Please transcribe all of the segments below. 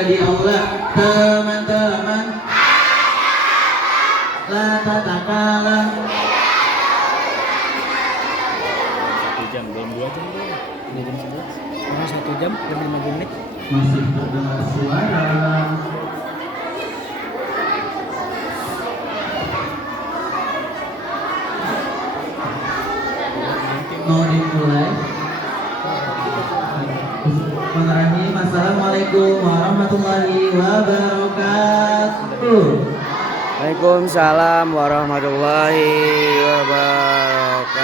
ada di aula. Teman-teman, la tatakalam. 1 jam, belum 2 jam belum. Udah jam 11. Kurang 1 jam, kurang 50 menit. Masih terdengar suara. Mau dimulai? Bismillahirrahmanirrahim. Assalamualaikum warahmatullahi wabarakatuh. Waalaikumsalam warahmatullahi wabarakatuh.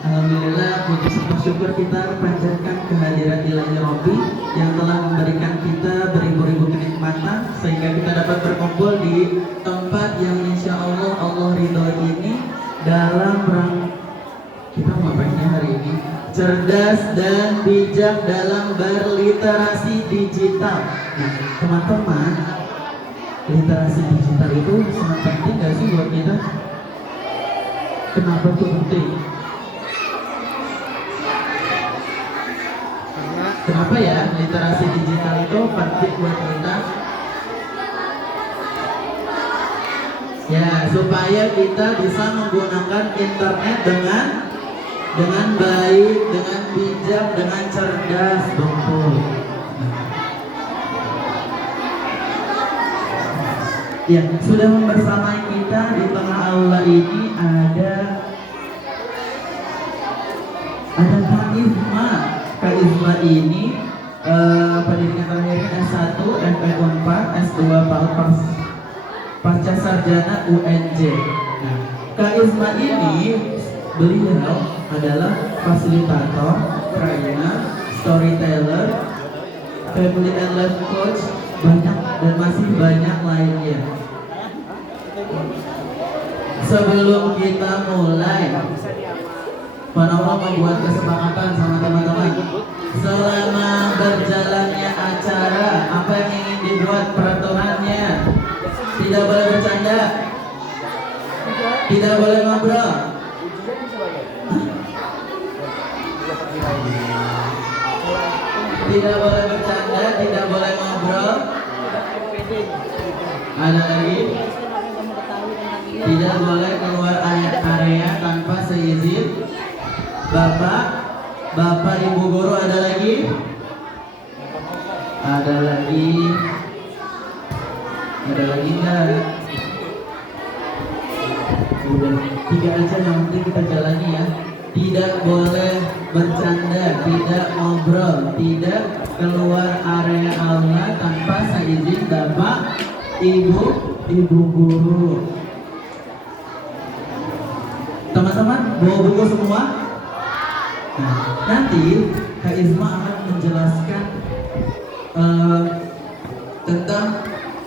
Alhamdulillah, puji syukur kita panjatkan kehadiran Ilahi Rabbi yang telah memberikan kita beribu-ribu kenikmatan sehingga kita dapat berkumpul di tempat yang insya Allah Allah ridhoi ini dalam kita ngapainnya hari ini? Cerdas dan bijak dalam berliterasi digital. Nah, teman-teman, literasi digital itu sangat penting gak sih buat kita? Kenapa tuh penting? Kenapa ya literasi digital itu penting buat kita? Ya, supaya kita bisa menggunakan internet dengan baik, dengan bijak, dengan cerdas, betul. Ya, sudah membersamai kita di tengah aula ini ada Kak Izma. Kak Izma ini pendidikan terakhirnya S1, FE4, S2 pasca sarjana UNJ. Nah, Kak Izma ini beliau adalah fasilitator, trainer, storyteller, family and life coach, banyak dan masih banyak lainnya. Sebelum kita mulai, Pak Allah membuat kesepakatan sama teman-teman. Selama berjalannya acara, apa yang ingin dibuat peraturannya? Tidak boleh bercanda, tidak boleh ngobrol. Tidak boleh bercanda, tidak boleh ngobrol. Ada lagi? Tidak boleh keluar area tanpa seizin Bapak, Ibu guru. Ada lagi? Ada lagi? Ada lagi enggak? Udah, 3 aja yang penting kita jalani ya. Tidak boleh bercanda, tidak ngobrol, tidak keluar area aula tanpa seizin Bapak, Ibu guru. Teman-teman, bawa buku semua? Nah, nanti Kak Izma akan menjelaskan tentang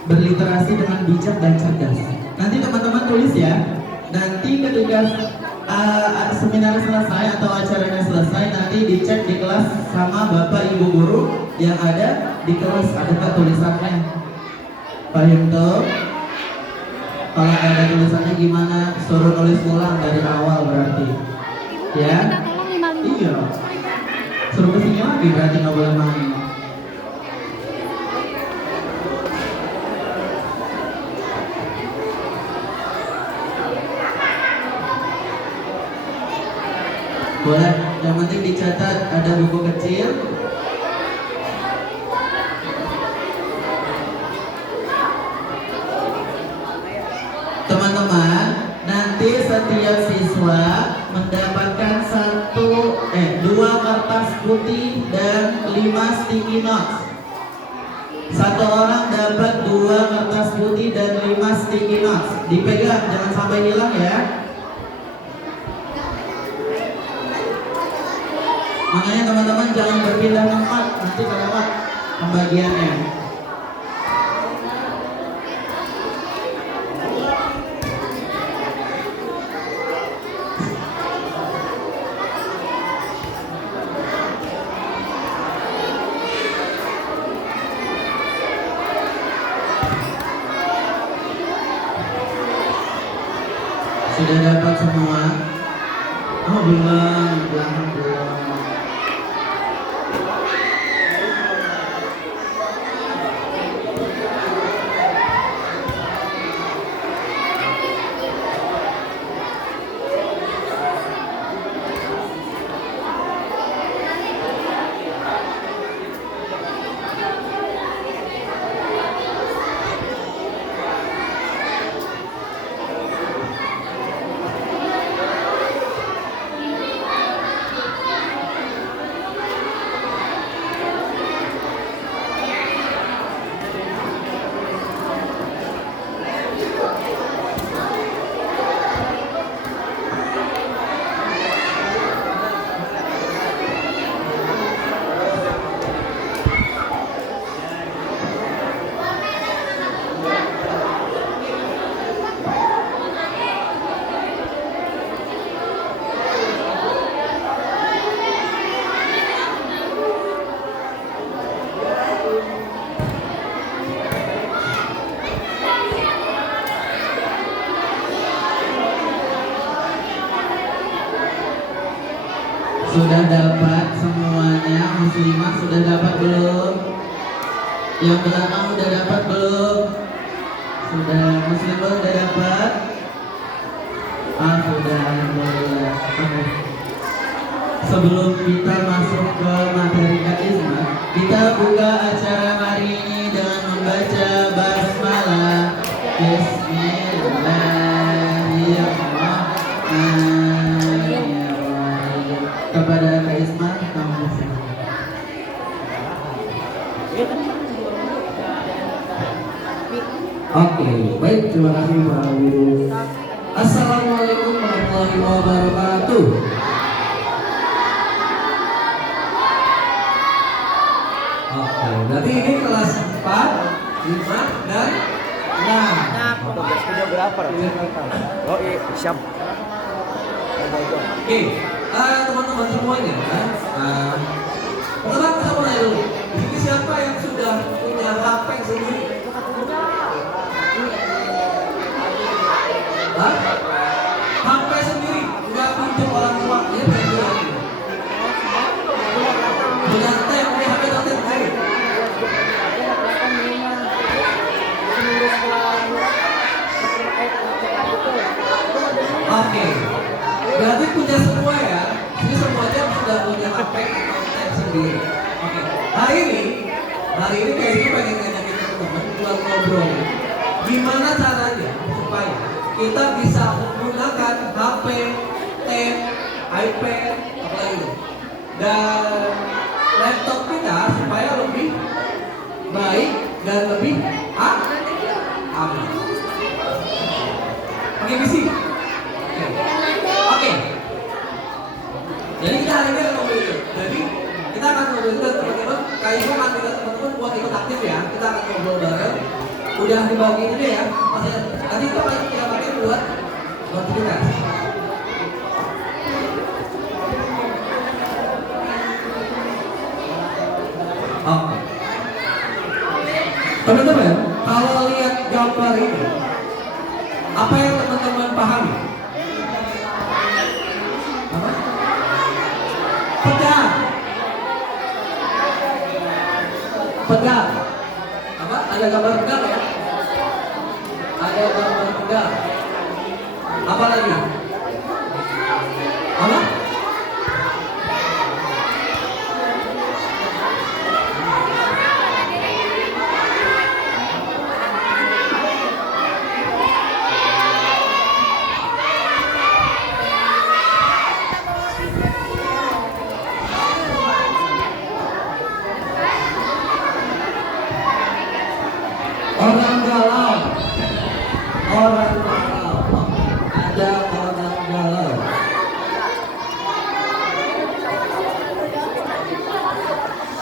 berliterasi dengan bijak dan cerdas. Nanti teman-teman tulis ya. Nanti ketika seminar selesai atau acaranya selesai, nanti dicek di kelas sama Bapak Ibu guru yang ada di kelas. Ada tulisannya? Paham tuh? Kalau ada tulisannya gimana? Suruh nulis ulang dari awal berarti. Ya? Iya. Suruh kesini lagi berarti nggak boleh main. Boleh, yang penting dicatat ada buku kecil. Teman-teman, nanti setiap siswa mendapatkan 2 kertas putih dan 5 sticky notes. Satu orang dapat 2 kertas putih dan 5 sticky notes. Dipegang, jangan sampai hilang ya. Makanya teman-teman jangan berpindah tempat, nanti kelewat pembagiannya. Sudah dapat semua? Oh belum. muslimah sudah dapat belum? Yang belakang udah dapat belum? Sudah, muslimah udah dapat? Ah, sudah, alhamdulillah. Oke. Sebelum kita masuk ke materi karisma, kita buka acara hari ini dengan membaca basmalah. Bismillahirrahmanirrahim. Kepada Kak Isma, kamu silakan. Oke, baik, terima kasih Pak Guru. Assalamualaikum warahmatullahi wabarakatuh. Oke, berarti ini kelas 4, 5, dan 6. Tugas videografer. Oh iya, siap. Oke, teman-teman semuanya, pertama kita mulai dulu. Di sini siapa yang sudah punya HP sendiri? Hah? HP sendiri, nggak pinjam orang tua, ya benar. Punya tab, punya HP tab sendiri. Oke, berarti punya semua ya. Ini semuanya sudah punya HP atau tab sendiri. Oke, hari ini kayaknya pengen ngajakin teman-teman buat ngobrol. Gimana caranya supaya kita bisa menggunakan HP, tab, iPad, apalagi itu, dan laptop kita supaya lebih baik dan lebih aman. Pakai misi. Oke. Jadi kita hari ini akan ngobrol itu. Jadi kita akan ngobrol itu dan teman-teman, kayak itu kan kita teman-teman buat ikut aktif ya. Kita akan ngobrol bareng. Udah dibagi ini ya. Nanti kita pakai buat aktivitas. Oke. Teman-teman, kalau lihat gambar ini, apa yang teman-teman pahami? Apa? Pedang. Pedang. Apa? Ada gambar pedang ya? Ada gambar pedang. Apa lagi? Apa? Orang galau. Orang galau. Ada orang galau.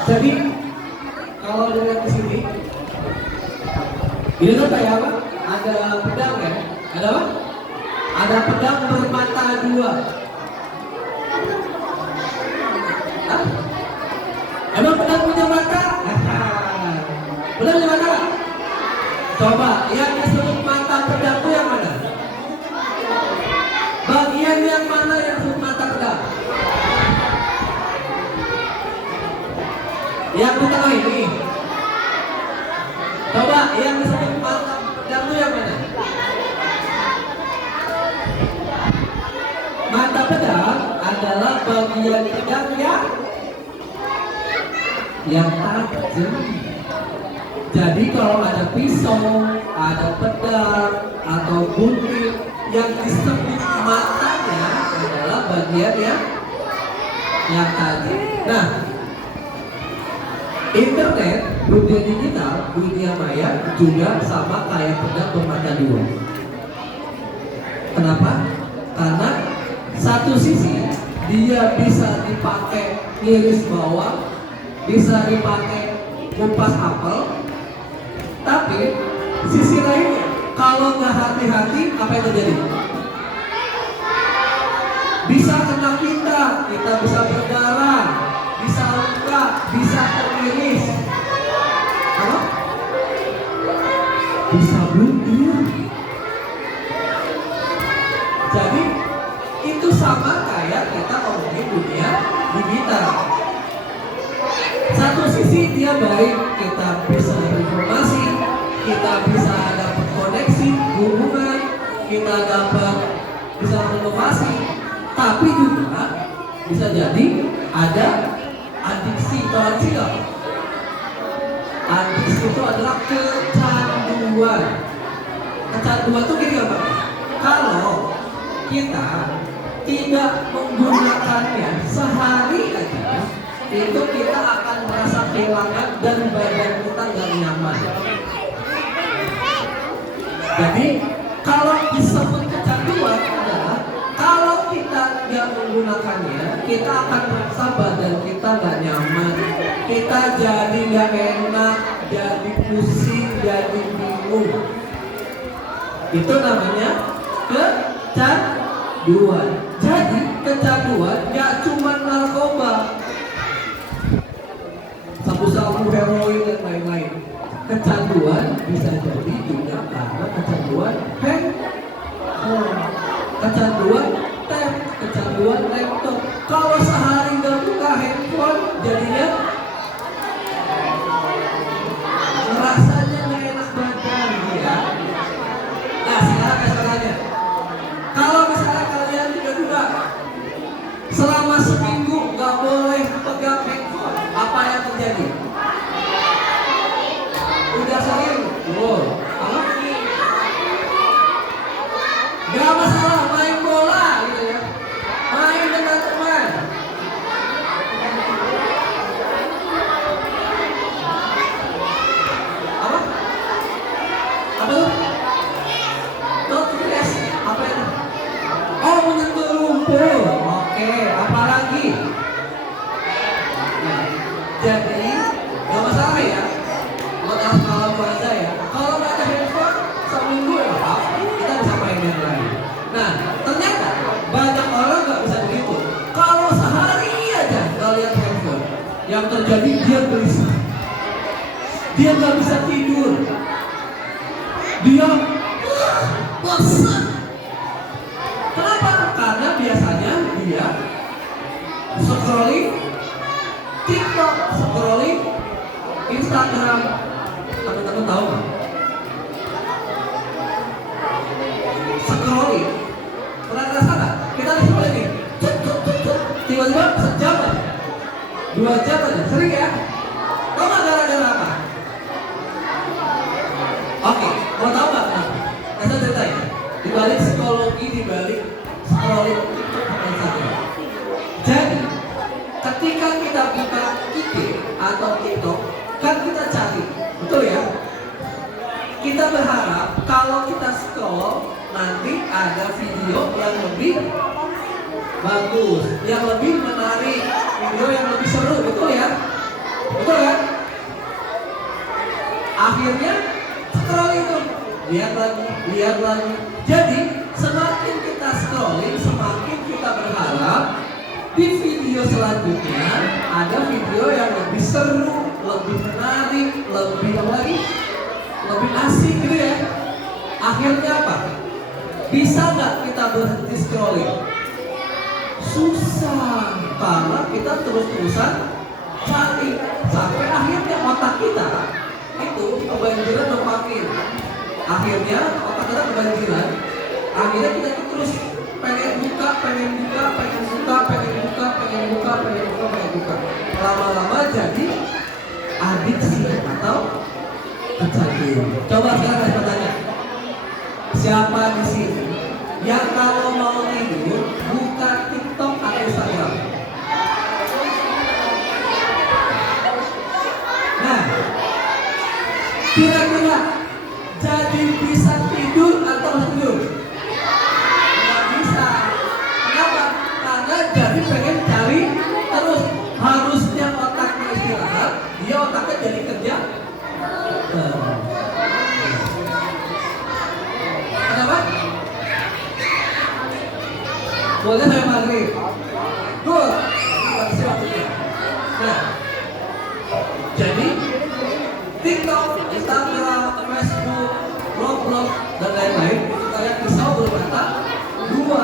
Jadi kalau dilihat di sini, ini tuh kayak apa? Ada pedang ya? Ada apa? Ada pedang bermata dua. Hah? Emang pedang punya mata? Pedang punya mata nggak? Coba, yang disebut mata pedang itu yang mana? Bagian yang mana yang disebut mata pedang? Yang di tengah ini. Coba, yang disebut mata pedang itu yang mana? Mata pedang adalah bagian pedang yang tajam. Jadi kalau ada pisau, ada pedang, atau gunting, yang disebut matanya adalah bagian yang tajam. Nah, internet, dunia digital, dunia maya juga sama kayak pedang bermata dua. Kenapa? Karena satu sisi dia bisa dipakai iris bawah, bisa dipakai kupas apel. Tapi sisi lainnya, kalau nggak hati-hati, apa yang terjadi? Bisa kena kita bisa berdarah, bisa luka, bisa teriris, apa? Bisa bunuh. Jadi itu sama kayak kita ngomongin dunia digital. Satu sisi dia baik, kita bisa informasi, kita bisa dapat koneksi, hubungan, kita dapat bisa inovasi, tapi juga bisa jadi ada adiksi atau tidak. Adiksi itu adalah kecanduan. Kecanduan itu gini apa? Kalau kita tidak menggunakannya sehari aja, itu kita akan merasa kehilangan dan badan kita nggak nyaman. Jadi kalau disebut kecanduan adalah kalau kita nggak menggunakannya, kita akan merasa badan kita nggak nyaman, kita jadi nggak enak, jadi pusing, jadi bingung. Itu namanya kecanduan. Jadi kecanduan nggak cuma narkoba, sabu-sabu, heroin dan lain-lain. Kecanduan bisa jadi juga karena kecanduan handphone, kecanduan tab, kecanduan laptop. Kalau sehari nggak buka handphone, jadinya rasanya nggak enak badan ya. Nah sekarang saya tanya, kalau misalnya kalian juga selama seminggu nggak boleh pegang handphone, apa yang terjadi? Udah sering, gak masalah main bola gitu ya, main dengan teman. Apa? Apa tuh? Tuh, apa itu? Oh, menyentuh lumpur. Oke, apa lagi? Nah, jadi gak masalah ya. Kalau baca ya, kalau nggak ada handphone seminggu ya apa? Kita bisa main yang lain. Nah, ternyata banyak orang nggak bisa begitu. Kalau sehari aja nggak lihat handphone, yang terjadi dia gelisah, dia nggak bisa tidur, dia bosan. Kenapa? Karena biasanya dia scrolling TikTok, scrolling Instagram. Teman-teman tahu nggak? Scrolling, pernah ngerasa nggak? Kita di sekolah ini, tiba-tiba sejam aja, 2 jam aja, sering ya? Tahu nggak gara-gara apa? Oke, mau tahu nggak kenapa? Saya ceritain. Di balik psikologi, di balik scrolling TikTok dan Instagram. Jadi, ketika kita buka IG atau TikTok, kan kita cari, betul ya? Kita berharap kalau kita scroll nanti ada video yang lebih bagus, yang lebih menarik, video yang lebih seru, betul ya? Betul ya? Akhirnya scroll itu, lihat lagi. Jadi semakin kita scrolling, semakin kita berharap di video selanjutnya ada video yang lebih seru, lebih menarik, lebih asik gitu ya. Akhirnya apa? Bisa nggak kita berhenti scrolling? Susah, karena kita terus-terusan cari sampai akhirnya otak kita itu kebanjiran dopamin. Akhirnya otak kita kebanjiran. Akhirnya kita terus pengen buka. Lama-lama jadi adiksi atau kecanduan. Coba sekarang saya tanya, siapa di sini yang kalau mau tidur buka TikTok atau Instagram? Nah, kira-kira jadi bisa tidur atau tidur? Nggak bisa. Kenapa? Karena jadi pengen cari terus. Harusnya otaknya istirahat, dia otaknya jadi kerja. Kenapa? Boleh saya maghrib? Good. Kasih waktunya. Nah, jadi TikTok, Instagram, Facebook, Roblox dan lain-lain itu kayak pisau bermata dua.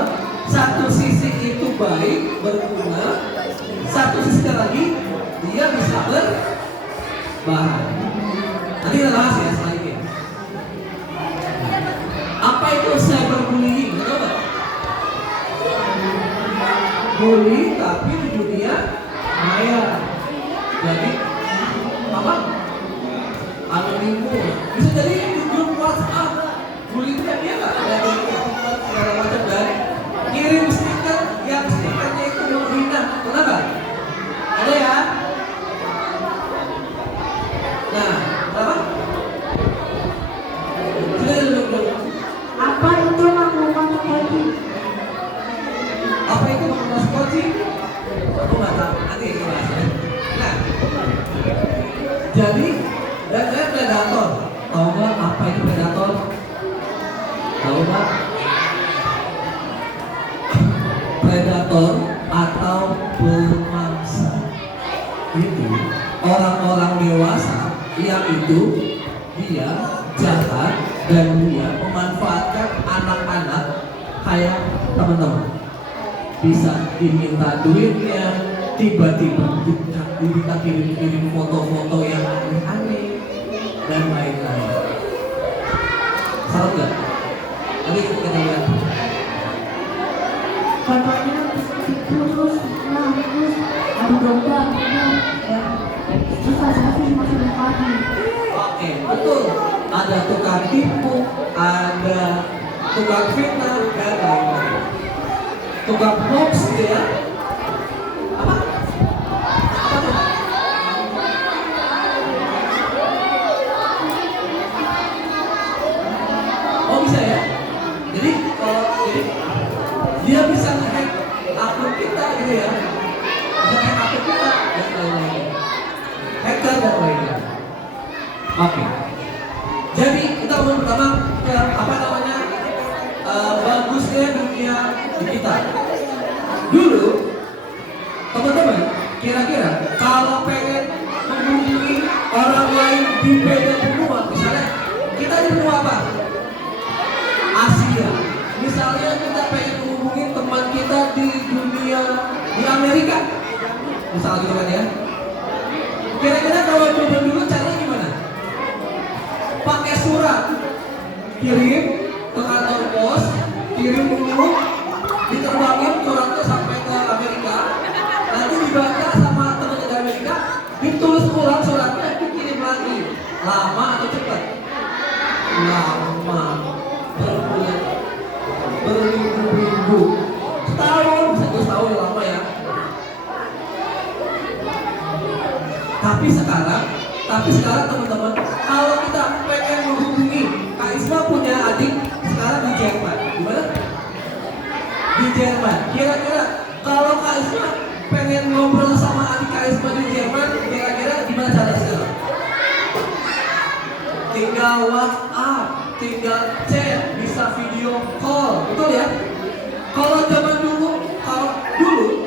Satu sisi itu baik, berguna. Satu sisi lagi dia bisa bahan. Nanti kita bahas ya setelah ini. Apa itu cyberbullying? Tahu nggak? Bully tapi di dunia maya. Jadi apa? Anonimus. Bisa jadi di grup WhatsApp. Bully kan dia nggak ada segala macam dan kirim stiker yang stikernya itu menghina. Kenapa? Ada ya? Nah, apa? Sudah duduk. Apa itu maklumat tadi? Apa itu maklumat skoci? Aku nggak tahu. Nanti kita bahas. Nah, jadi dan saya predator. Tahu nggak apa itu predator? Tahu nggak? Predator atau pemangsa itu orang-orang dewasa yang itu dia jahat dan dia memanfaatkan anak-anak kayak teman-teman bisa diminta duitnya, tiba-tiba kita kirim foto-foto yang aneh-aneh dan lain-lain. Salah nggak? Nanti kita lihat. Fotonya terus ada domba, ya. Terus ada sih masih pagi. Oke, betul. Ada tukang tipu, ada tukang fitnah dan lain-lain. Tukang hoax gitu ya. Apa? Apa tuh? Oh bisa ya? Jadi dia bisa nge-hack akun kita gitu ya. Bisa nge-hack akun kita dan lain-lain. Hacker dan lain-lain. Oke. Jadi kita ngomong pertama ke apa namanya bagusnya dunia digital. Dulu teman-teman kira-kira kalau pengen menghubungi orang lain di beda benua, misalnya kita di benua apa? Asia. Misalnya kita pengen menghubungi teman kita di dunia di Amerika, misalnya gitu kan ya. Kira-kira kalau coba dulu caranya gimana? Pakai surat, kirim ke kantor pos, kirim dulu, diterbangin suratnya sampai ke Amerika, nanti dibaca sama teman dari Amerika, ditulis ulang suratnya, dikirim lagi. Lama atau cepat? Lama, berbulan, berminggu-minggu, setahun, bisa tuh setahun lama ya. Tapi sekarang teman-teman, kalau kita pengen menghubungi Kak Isma punya adik sekarang di Jerman, gimana? Di Jerman. Kira-kira kalau Kak Isma pengen ngobrol sama adik Kak Isma di Jerman, kira-kira gimana cara sekarang? Tinggal WhatsApp, tinggal chat, bisa video call, betul ya? Kalau zaman dulu,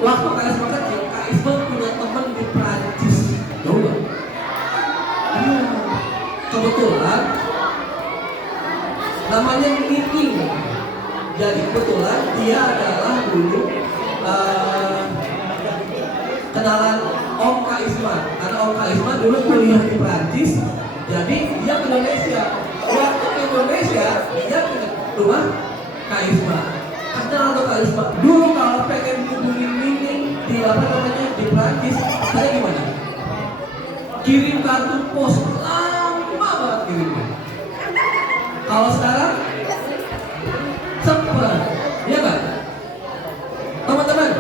waktu Kak Isma kecil, Kak Isma punya teman di Prancis, tahu nggak? Kebetulan namanya Nining. Jadi kebetulan dia adalah dulu kenalan Om Kak Isma. Karena Om Kak Isma dulu kuliah di Prancis. Jadi dia ke Indonesia. Waktu ke Indonesia dia ke rumah Kak Isma. Kenal tuh Kak Isma. Dulu kalau pengen hubungi Nining di di Prancis, ada gimana? Kirim kartu pos lama banget kirimnya. Kalau sekarang cepet, ya kan? Teman-teman,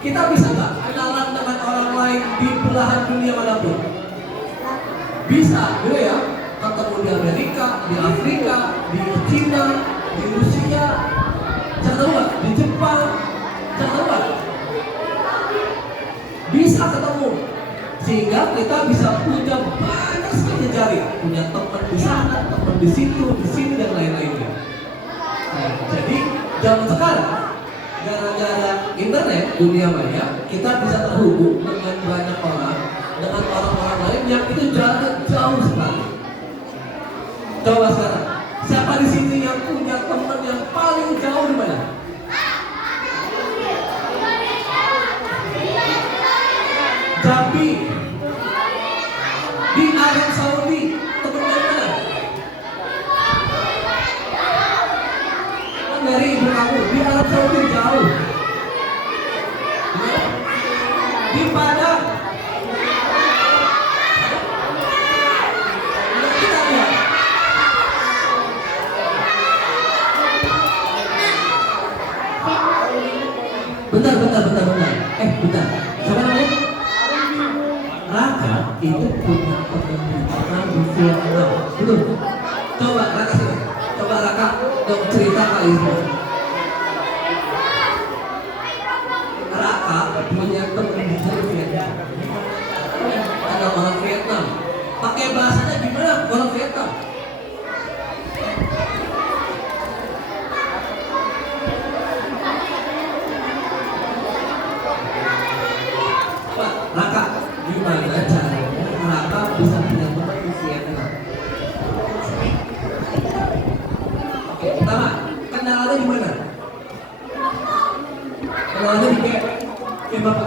kita bisa nggak kenalan dengan orang lain di belahan dunia manapun? Bisa, dulu ya. Ketemu di Amerika, di Afrika, di China, di Rusia, jangan tahu nggak? Di Jepang, jangan tahu nggak? Bisa ketemu. Sehingga kita bisa punya banyak sekali jaring, punya teman di sana, teman di situ, di sini dan lain-lainnya. Nah, jadi zaman sekarang gara-gara internet dunia maya, kita bisa terhubung dengan banyak orang, dengan orang-orang lain yang itu jaraknya jauh sekali. Coba sekarang, siapa di sini yang punya teman yang paling jauh di mana? Jambi. Di Arab Saudi, temen dari mana? Kan dari ibu kamu, di Arab Saudi jauh. Di Padang. Kita lihat. Bentar. Bentar. Siapa namanya? Raka itu punya pemikiran di Vietnam. Betul. Coba Raka sini. Coba Raka dong cerita kali ini. Raka punya teman di Vietnam. Ada orang Vietnam. Pakai bahasanya gimana orang Vietnam? Raka, gimana caranya Raka bisa punya teman di Vietnam? Oke, pertama, kenalannya di mana? Kenalannya di game apa?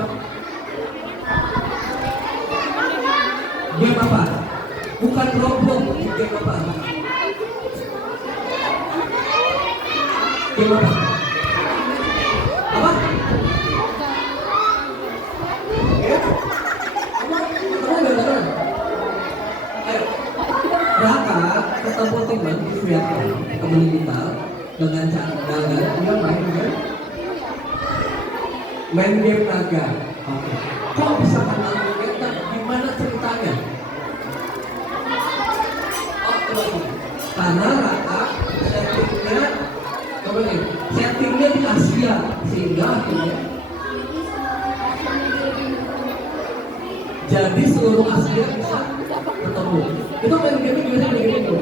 Game apa? Bukan Roblox, game apa? Game apa? Apa? Raka ketemu teman di Vietnam, teman kita dengan cara dia main game naga. Oke. Kok bisa kenal game Vietnam? Gimana ceritanya? Oh, coba. Karena Raka settingnya di Asia sehingga akhirnya jadi seluruh Asia bisa ketemu. Itu main game biasanya main game itu.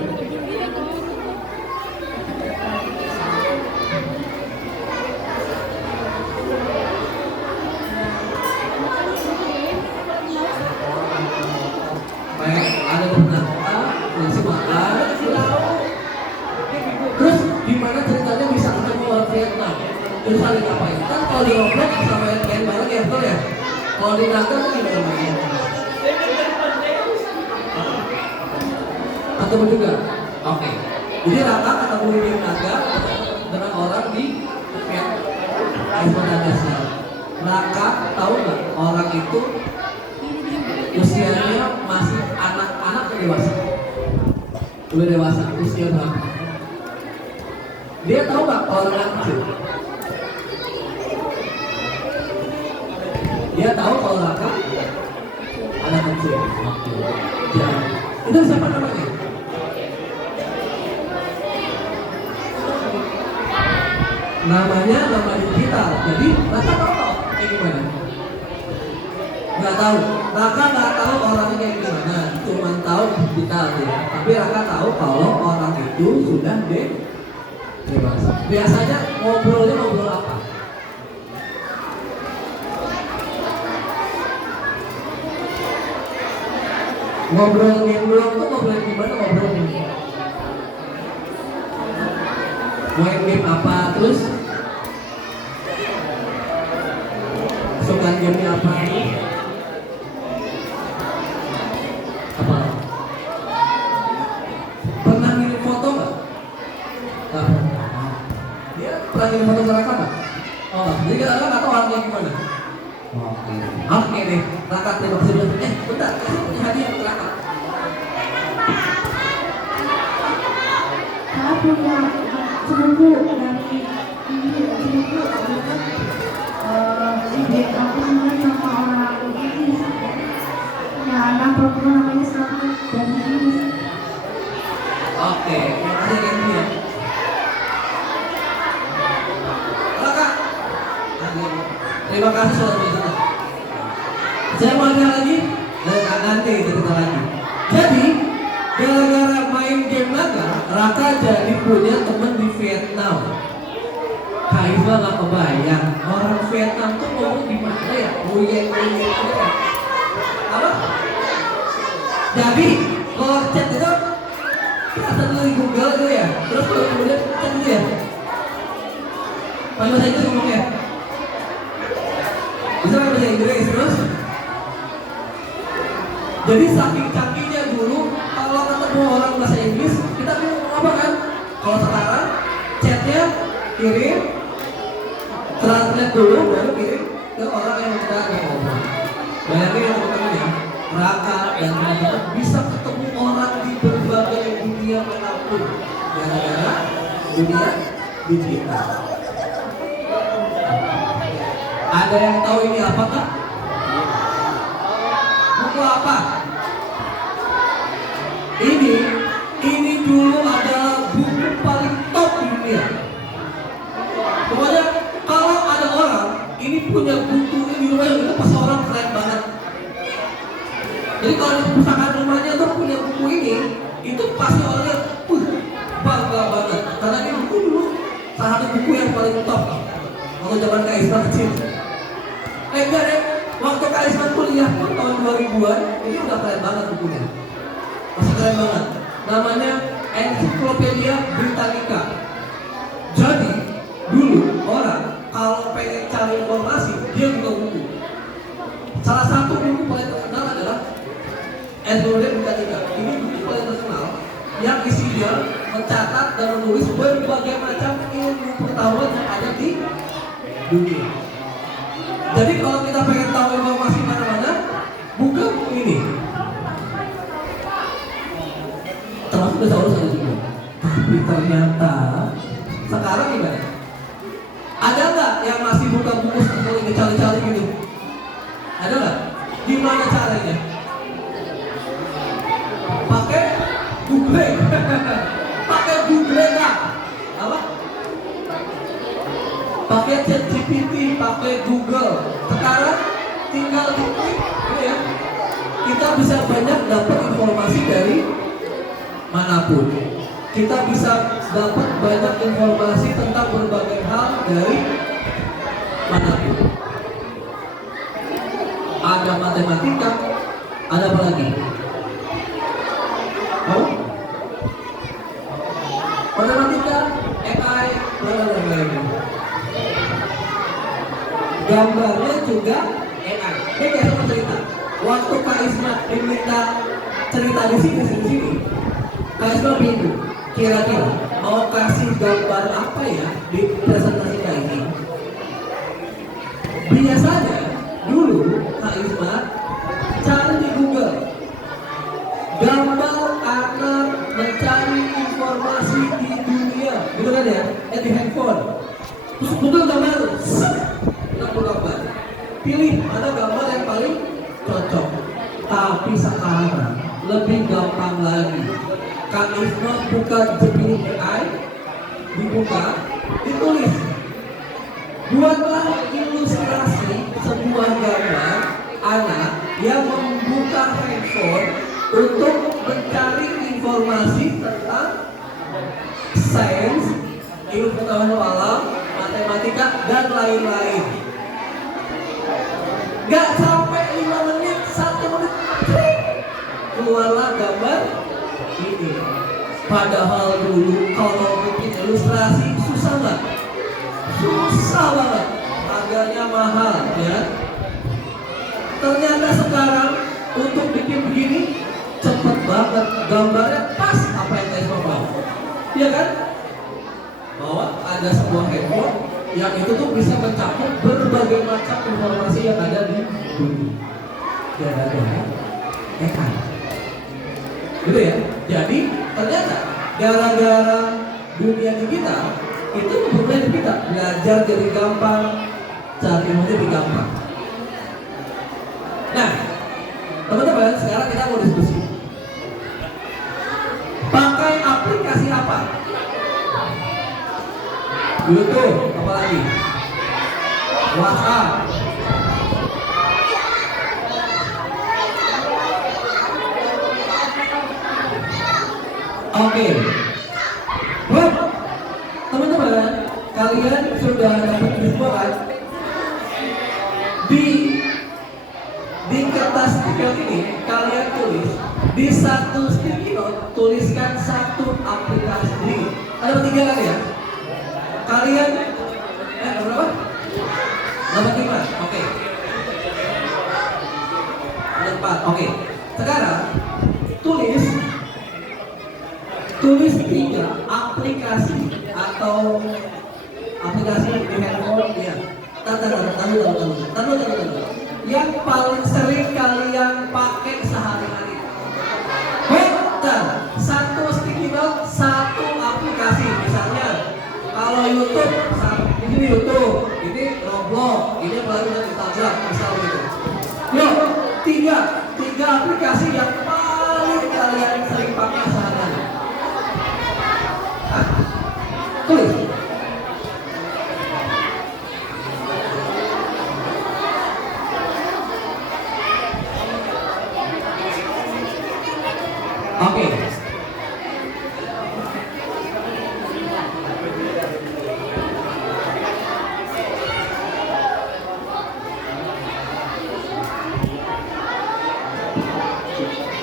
Baik, ada beberapa ada terus gimana ceritanya bisa ketemu orang Vietnam? Terus saling ngapain? Kan kalau di Roblox sama main bareng ya betul ya? Kalau di naga kan gimana main? Ketemu juga. Oke. Jadi Raka ketemu di naga dengan orang di Vietnam. Raka tahu nggak orang itu usianya masih anak-anak atau dewasa? Udah dewasa. Usia berapa? Dia tahu nggak orang anak kecil? Dia tahu kalau Raka anak kecil. Ya. Itu siapa namanya? Namanya nama digital. Jadi Raka tahu kayak gimana? Nggak tahu. Raka nggak tahu orangnya kayak gimana. Cuma tahu digital ya. Tapi Raka tahu kalau orang itu sudah dewasa. Biasanya ngobrolnya ngobrol apa? Ngobrol game doang tuh ngobrol gimana ngobrolnya? Main game apa terus? Suka game apa? Apa? Pernah ngirim foto nggak? Nggak pernah. Dia pernah ngirim foto ke Raka nggak? Oh nggak. Jadi Raka nggak tahu orangnya gimana? Oke deh. Raka terima kasih banyak. Bentar, saya punya hadiah untuk Raka. Saya punya sepupu dari sepupu ide aku namanya sama orang ini ya anak perempuan namanya Selamat dan ini. Oke, terima kasih ya. Raka, terima kasih sudah menonton. Saya mau ada lagi, dan nanti cerita lagi. Jadi, gara-gara main game naga, Raka jadi punya teman di Vietnam. Kaifa nggak kebayang, orang Vietnam tuh ngomong gimana ya? Uyeng gitu ya. Apa? Jadi, kalau chat itu kita dulu di Google gitu ya. Terus kemudian chat gitu ya. Pakai bahasa Inggris ngomongnya. Bisa pakai bahasa Inggris terus. Jadi saking canggihnya semua orang bahasa Inggris, kita bingung ngomong apa kan? Kalau sekarang chatnya kirim, translate dulu, baru kirim ke orang yang kita ngobrol. Bayangin ya teman-teman ya, Raka dan teman-teman bisa ketemu orang di berbagai dunia manapun gara-gara dunia digital. Ada yang tahu ini apa Kak? Buku apa? Ini dulu adalah buku paling top di dunia. Pokoknya kalau ada orang ini punya buku ini di rumahnya, itu pasti orang keren banget. Jadi kalau di perpustakaan rumahnya tuh punya buku ini, itu pasti orangnya bangga banget. Karena ini buku dulu salah satu buku yang paling top waktu zaman Kak Isma kecil. Enggak deh, waktu Kak Isma kuliah pun tahun 2000-an, ini udah keren banget bukunya. Masih keren banget. Namanya Encyclopedia Britannica. Jadi dulu orang kalau pengen cari informasi dia buka buku. Salah satu buku paling terkenal adalah Encyclopedia Britannica. Ini buku paling terkenal yang isinya mencatat dan menulis berbagai macam ilmu pengetahuan yang ada di dunia. Jadi kalau kita pengen tahu informasi mana-mana, buka buku ini. Termasuk Thesaurus ada juga. Tapi ternyata sekarang gimana? Ada nggak yang masih buka buku seperti dicari-cari gitu? Ada nggak? Gimana caranya? Pakai Google. Pakai Google nggak? Apa? Pakai ChatGPT, pakai Google. Sekarang tinggal klik gitu ya. Kita bisa banyak dapat informasi dari manapun. Kita bisa dapat banyak informasi tentang berbagai hal dari manapun. Ada matematika, ada apa lagi? Oh? Matematika, AI, blablabla. Gambarnya juga AI. Ini kayak sama cerita. Waktu Kak Isma diminta cerita di sini, Kak Isma bingung. Kira-kira mau kasih gambar apa ya di presentasi Kak ini? Biasanya dulu Kak Isma cari di Google gambar anak mencari informasi di dunia, gitu kan ya? Di handphone. Terus Google gambar, gambar. Pilih mana gambar yang paling cocok. Tapi sekarang lebih gampang lagi. Kak Isma buka Gemini AI, dibuka, ditulis. Buatlah ilustrasi sebuah gambar anak yang membuka handphone untuk mencari informasi tentang sains, ilmu pengetahuan alam, matematika, dan lain-lain. Gak sampai 5 menit, 1 menit, keluarlah gambar ini. Padahal dulu kalau bikin ilustrasi susah nggak? Susah banget, harganya mahal ya. Ternyata sekarang untuk bikin begini cepet banget, gambarnya pas apa yang saya mau. Iya kan? Bahwa ada sebuah handphone yang itu tuh bisa mencakup berbagai macam informasi yang ada di dunia. Gara-gara AI. Gitu ya. Jadi ternyata gara-gara dunia digital itu membuat kita belajar jadi gampang, cari ilmu jadi gampang. Nah, teman-teman, sekarang kita mau diskusi. Pakai aplikasi apa? YouTube, apalagi? WhatsApp. Oke. Buat teman-teman, kalian sudah dapat info kan? Di kertas stiker ini kalian tulis di satu sticky note, tuliskan satu aplikasi. Ada 3 kan ya? Kalian berapa? 85. Oke. 4. Oke. Sekarang tulis tulis 3 aplikasi atau aplikasi di handphone ya. Tahu. Yang paling sering kalian pakai sehari-hari. Bentar, satu sticky note, satu aplikasi. Misalnya, kalau YouTube, ini YouTube, ini Roblox, ini baru Instagram, misalnya gitu. Yuk, tiga aplikasi yang paling kalian sering pakai sehari-hari. Hah? Tulis. Oke.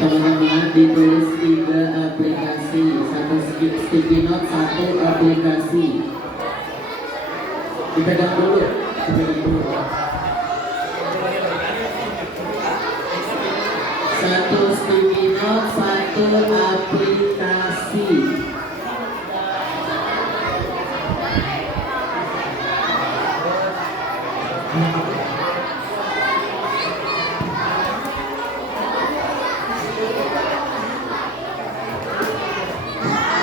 Teman-teman ditulis 3 aplikasi, satu sticky note, 1 aplikasi. Dipegang dulu. Satu sticky note, 1 aplikasi.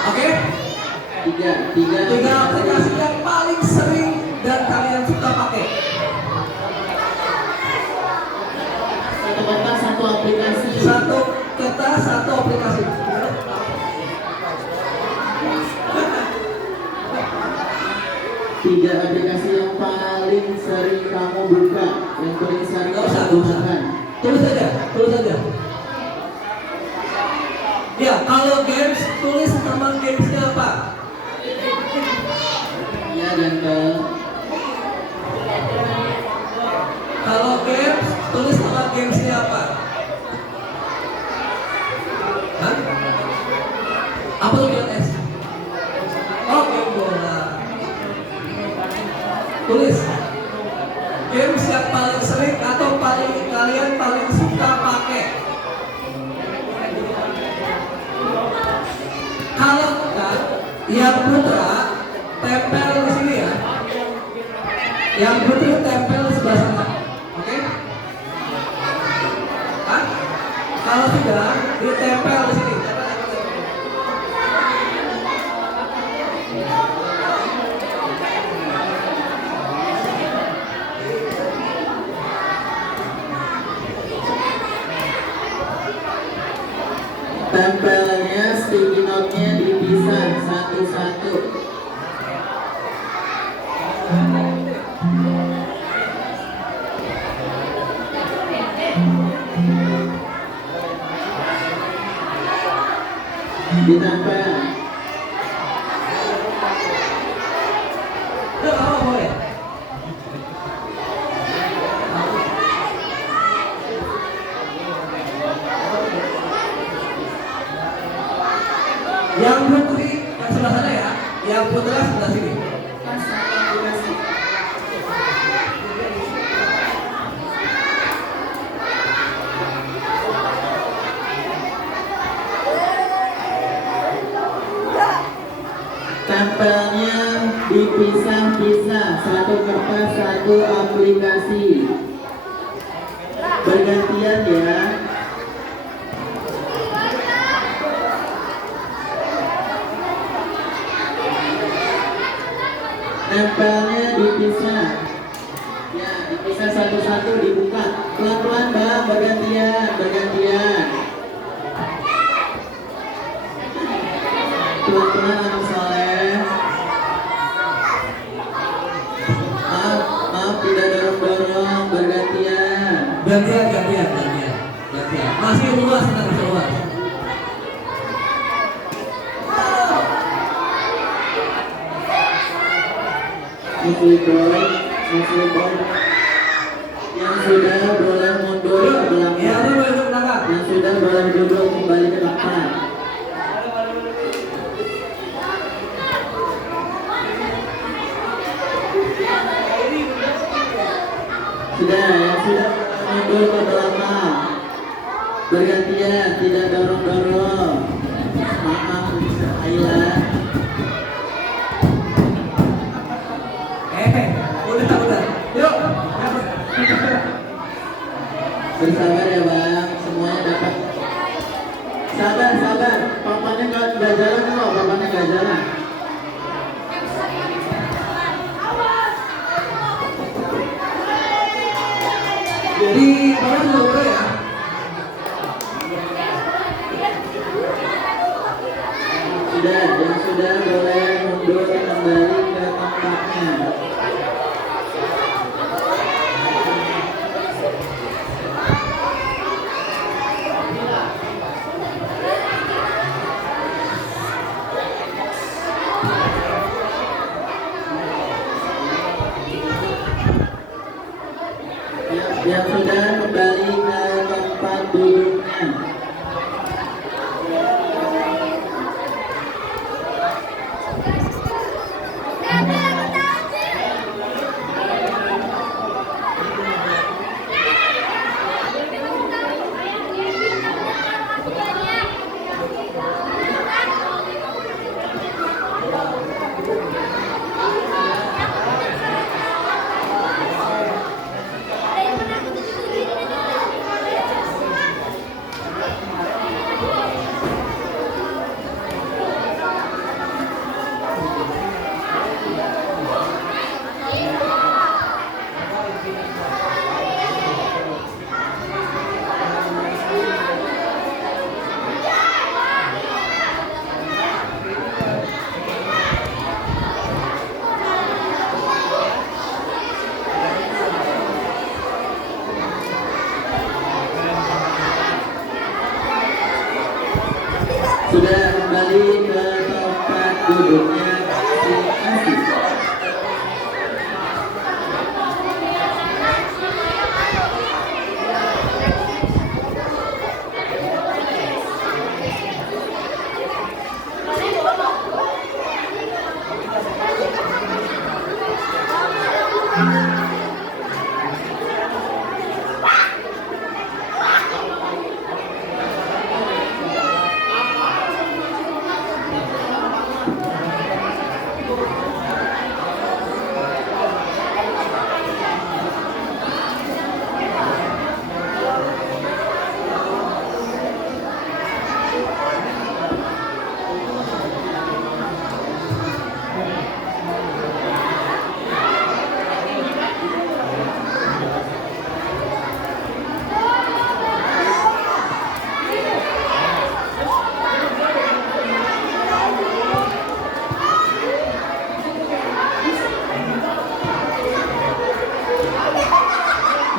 Oke? Tiga Aplikasi yang paling sering dan kalian suka pakai. Satu kata, 1 aplikasi. Satu kata, 1 aplikasi. Tiga aplikasi yang paling sering kamu buka, yang paling sering Gak usah, kamu gunakan. Tulis saja. Ya, kalau games, tulis nama gamesnya apa? Ya, ganteng. Kalau games, tulis nama gamesnya apa? Hah? Apa tuh games? Oh, game bola. Tulis games yang paling sering atau kalian paling suka pakai. Kalau enggak, yang putra tempel di sini ya. Yang putri tempel di sebelah sana. Oke? Hah? Kalau sudah, ditempel di sini. Tempelnya, sticky note-nya dipisah satu-satu. Ditempel. Udah, apa boleh? Yang putri yang sebelah sana ya, yang putra sebelah sini. Tempelnya dipisah-pisah, satu kertas, 1 aplikasi. Bergantian ya. Tempelnya dipisah. Ya, dipisah satu-satu, dibuka. Pelan-pelan, Bang, bergantian. Pelan-pelan, Anak Soleh. Maaf, tidak dorong-dorong, bergantian. Gantian. Masih luas, masih luas. Muslim boy. Yang sudah boleh mundur ke belakang. Ya, ini boleh ke belakang. Yang sudah boleh duduk kembali ke depan. Yang sudah mundur ke belakang. Bergantian, tidak dorong-dorong. Maaf, ayo Sabar, sabar. Papanya nggak jalan kok, papanya nggak jalan. Di bawah dulu ya. Yang sudah boleh mundur kembali ke tempatnya. Yang sudah kembali ke tempat duduknya. Sudah kembali ke tempat duduknya masing-masing.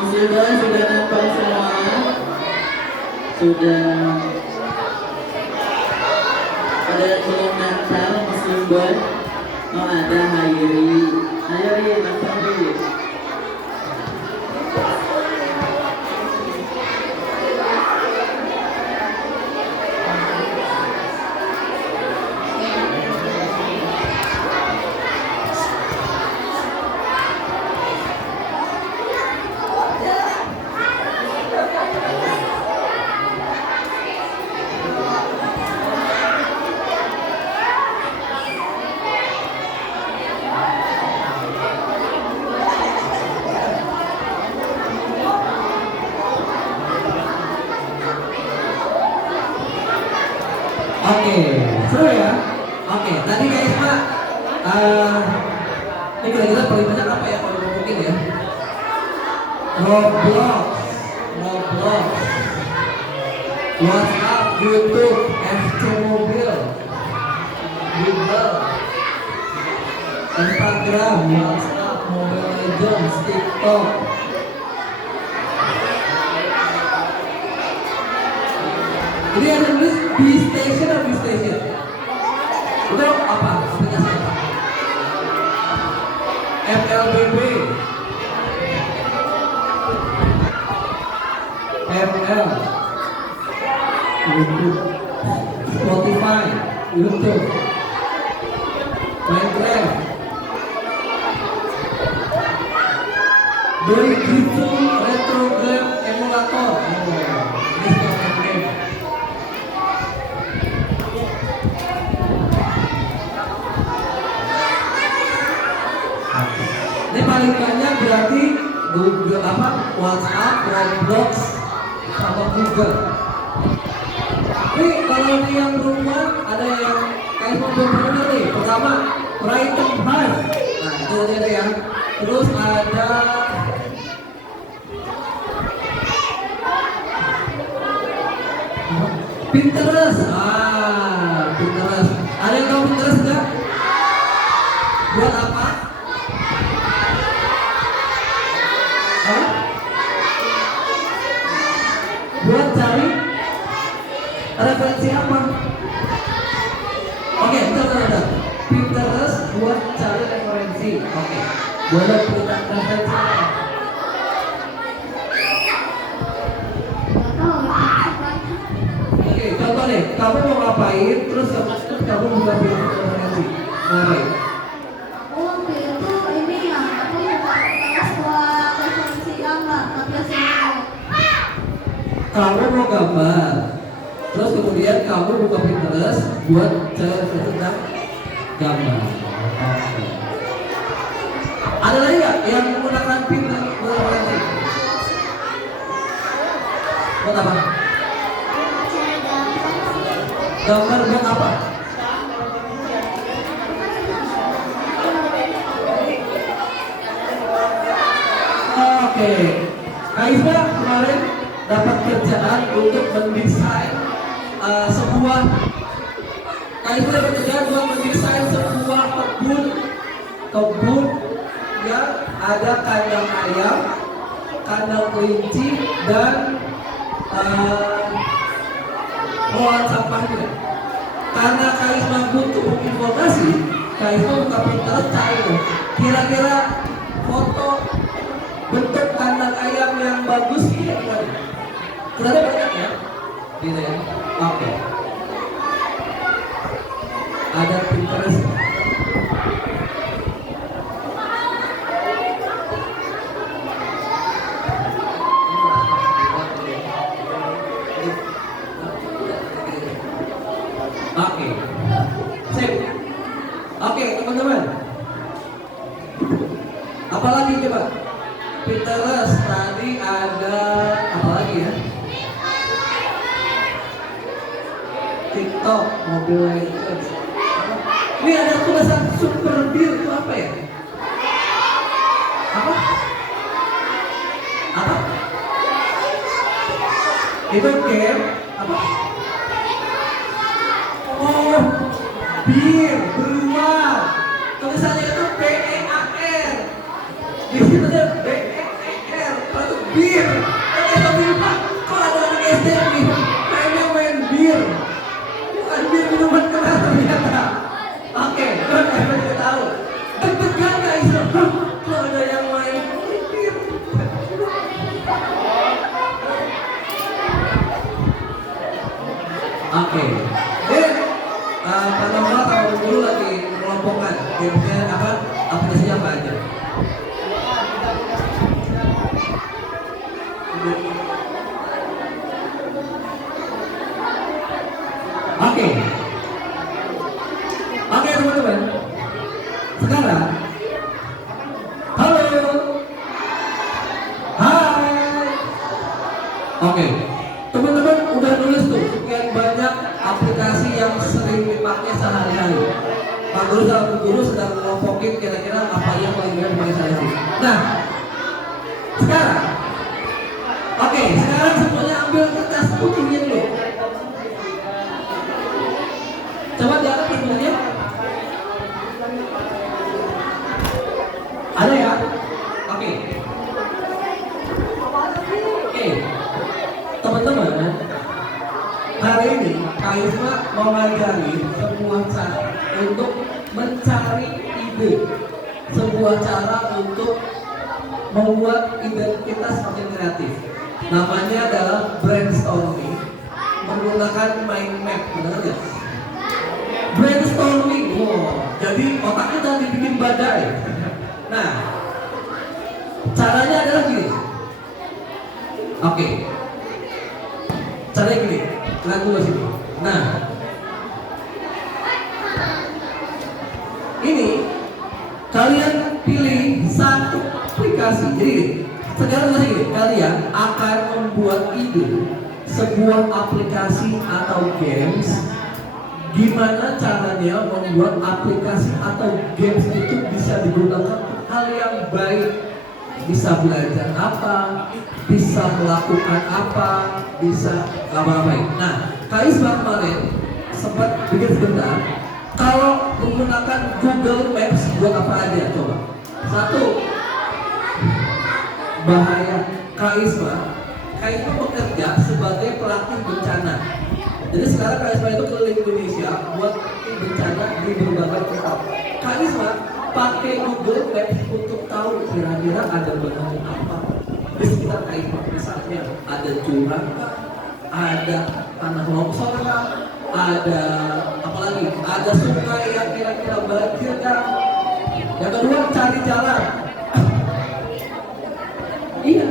Sudah nampak semua. Sudah ada yang belum nampak Muslim Boy. Oh ada Hayri. Ayo Ri, nampak Ri. Oke, seru ya? Oke, tadi guys Pak, ini kira-kira paling banyak apa ya kalau mungkin ya? Roblox, WhatsApp, YouTube, FC Mobil, Google, Instagram, WhatsApp, Mobile Legends, TikTok. Ini ada tulis B-Station atau B-Station? Itu apa? Aplikasi apa? MLBB, ML, YouTube, Spotify, YouTube, Minecraft, Dojitsu Retro Game Emulator. Ini semua game. Ini paling banyak berarti Google apa? WhatsApp, Roblox, sama Google. Ini Kalau di yang perempuan ada yang kayak mau bener nih. Pertama, Brighton Heart. Nah, itu ada ya. Terus ada Pinterest. Pinterest. Ada yang tahu Pinterest enggak? Buat apa? Hah? Buat cari referensi apa? Oke, bentar. Pinterest buat cari referensi. Oke. Boleh kita referensi apa? Oke, contoh nih, kamu mau ngapain, terus kamu buka referensi. Ngapain? Aku waktu itu ini ya, aku buka kelas buat referensi gambar, tapi hasilnya Kamu mau gambar, terus kemudian kamu buka Pinterest buat cari tentang gambar. Oke. Ada lagi nggak yang menggunakan Pinterest referensi? Buat apa? Gambar buat apa? Oke, Kaisa kemarin dapat kerjaan untuk mendesain sebuah kebun yang ada kandang ayam, kandang kelinci dan pengolahan sampahnya. Karena Kaisma butuh informasi, Kaisma buka Pinterest cari kira-kira foto bentuk kandang ayam yang bagus ini gimana? Ternyata banyak ya? Gitu ya? Oke. Ada Pinterest. Oke. Sip. Oke, teman-teman. Apalagi coba? Pinterest tadi ada apa lagi ya? TikTok, Mobile Legends. Ini ada tulisan Super Beer itu apa ya? Apa? Apa? Itu game apa? Oh, bir, beruang. Tulisannya itu BEAR. Di situ ada BEAR, lalu bir. Oke, bir Pak. Kok ada anak SD nih? Mainnya main bir. Bukan bir minuman keras ternyata. Oke, gue tidak tahu. Deg-degan guys. Kok ada yang main bir? Oke. Karena malah kalau dulu lagi mengelompokkan gamenya apa, aplikasinya apa aja. Oke, teman-teman. Sekarang, halo, hai. Oke, teman-teman udah nulis tuh sekian banyak aplikasi yang sering dipakai sehari-hari. Pak Guru sama Bu Guru sedang ngelompokin kira-kira apa yang paling banyak dipakai sehari-hari. Nah, sekarang, sekarang semuanya ambil kertas putihnya dulu. Coba diangkat putihnya. Ada ya? Oke, teman-teman. Hari ini Kaisma mau ngajari sebuah cara untuk mencari ide, sebuah cara untuk membuat identitas semakin kreatif. Namanya adalah brainstorming menggunakan mind map, benar nggak? Brainstorming, jadi otaknya jangan dibikin badai. Nah, caranya adalah gini. Oke, caranya gini. Lihat dulu sini. Nah, ini kalian pilih satu aplikasi. Jadi sekarang lagi kalian akan membuat ide sebuah sebuah aplikasi atau games, gimana caranya membuat aplikasi atau games itu bisa digunakan untuk hal yang baik, bisa belajar apa, bisa melakukan apa, bisa apa-apain. Nah, Kak Isma kemarin sempat bikin sebentar, kalau menggunakan Google Maps buat apa aja coba? Satu, bahaya. Kak Isma bekerja sebagai pelatih bencana. Jadi sekarang Kak Isma itu keliling Indonesia buat bencana di berbagai tempat. Kak Isma pakai Google Maps untuk tahu kira-kira ada bencana apa di sekitar Kak Isma. Misalnya ada jurang, ada tanah longsor, ada apa lagi? Ada sungai yang kira-kira banjir kan? Yang kedua cari jalan. Iya.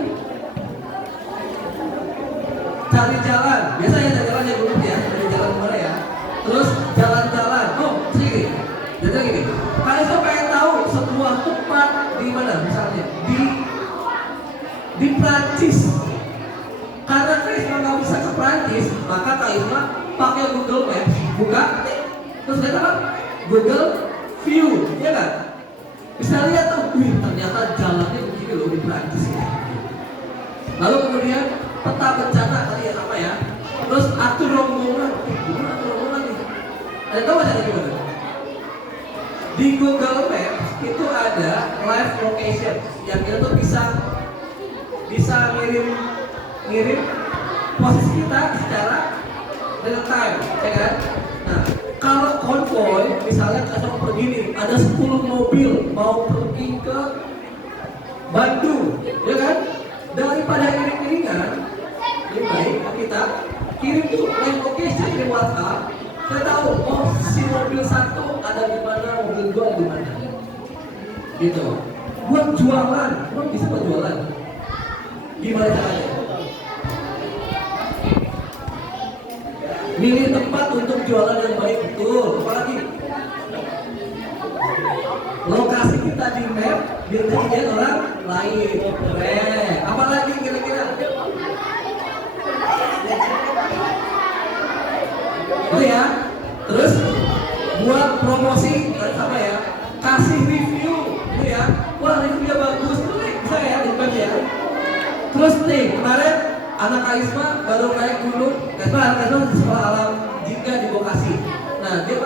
Cari jalan. Biasanya cari jalan yang dulu ya, cari jalan kemana ya? Terus jalan-jalan. Oh, sini. Jadi gini. Kalian tuh pengen tahu sebuah tempat di mana? Misalnya di Prancis. Karena Kak Isma nggak bisa ke Prancis, maka Kak Isma pakai Google Maps, buka, terus lihat apa? Google View, ya kan? Bisa lihat tuh, wih ternyata jalannya begini loh di Prancis ya. Lalu kemudian peta bencana tadi ya apa ya? Terus atur rombongan, gimana atur rombongan nih? Ada tahu nggak gimana? Di Google Maps itu ada live location yang kita tuh bisa ngirim posisi kita secara real time, ya kan? Nah, kalau konvoy, misalnya kita mau pergi nih, ada 10 mobil mau pergi ke Bandung, ya kan? Daripada iring-iringan, lebih baik kita kirim tuh live location di WhatsApp. Saya tahu, oh si mobil satu ada di mana, mobil dua ada di mana. Gitu. Buat jualan, bisa buat jualan. Gimana caranya? Milih tempat untuk jualan yang baik, betul. Apalagi lokasi kita di map biar dilihat orang lain. Apalagi kira-kira? Itu ya. Terus buat promosi sama ya. Kasih review, itu ya. Wah reviewnya bagus, bisa ya di map ya. Terus nih kemarin anak Kak Isma baru naik gunung. Kak Isma di sekolah alam Jika di Bekasi. Nah dia